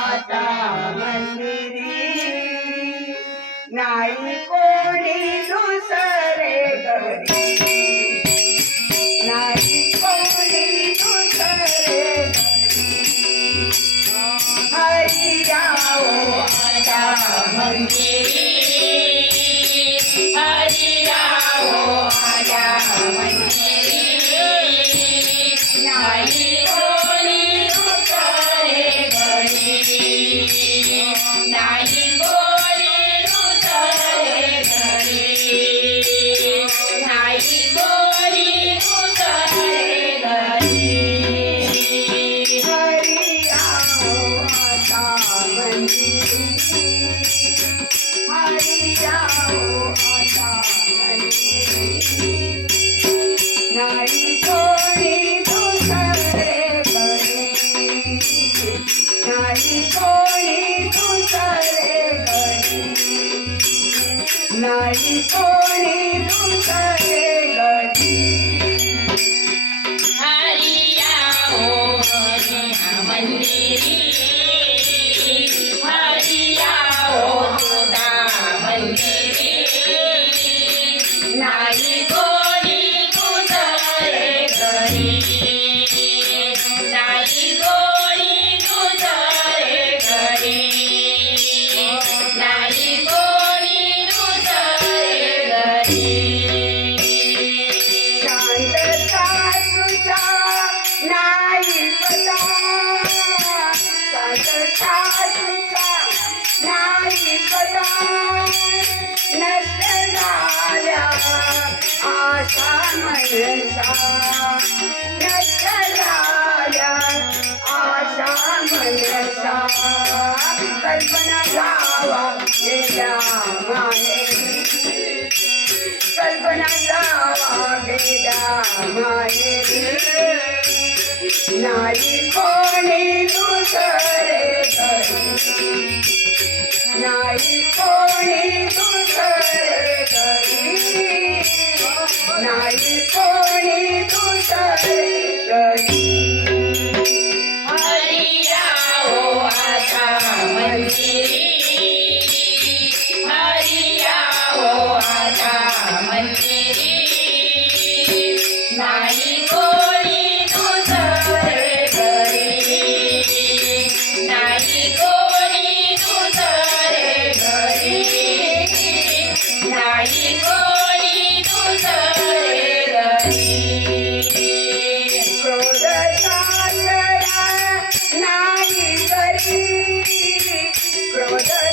आता मंदिरी नाही कोणी दुसरे घरी नाही कोणी Yeah. कल्पना गावा गेला माहेरी कल्पना गावा गेला माहेरी नाही कोणी दुसरे घरी नाही कोणी दुसरे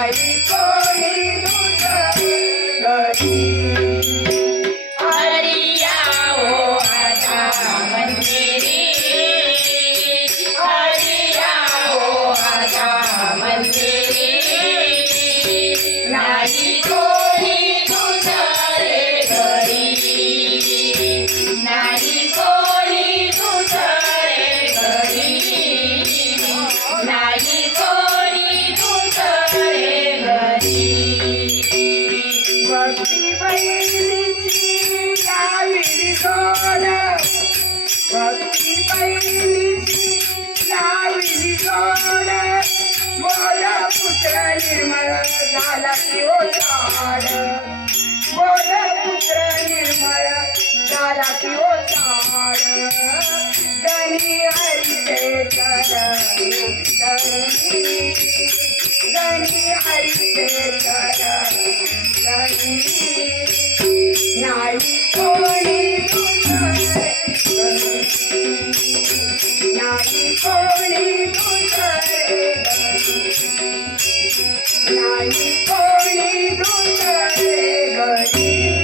Bye. बहिली बोला पुत्र निर्मळ डाला पिओ बोला पुत्र निर्मल डाला पिओि हरी कोणी दुसरे गणी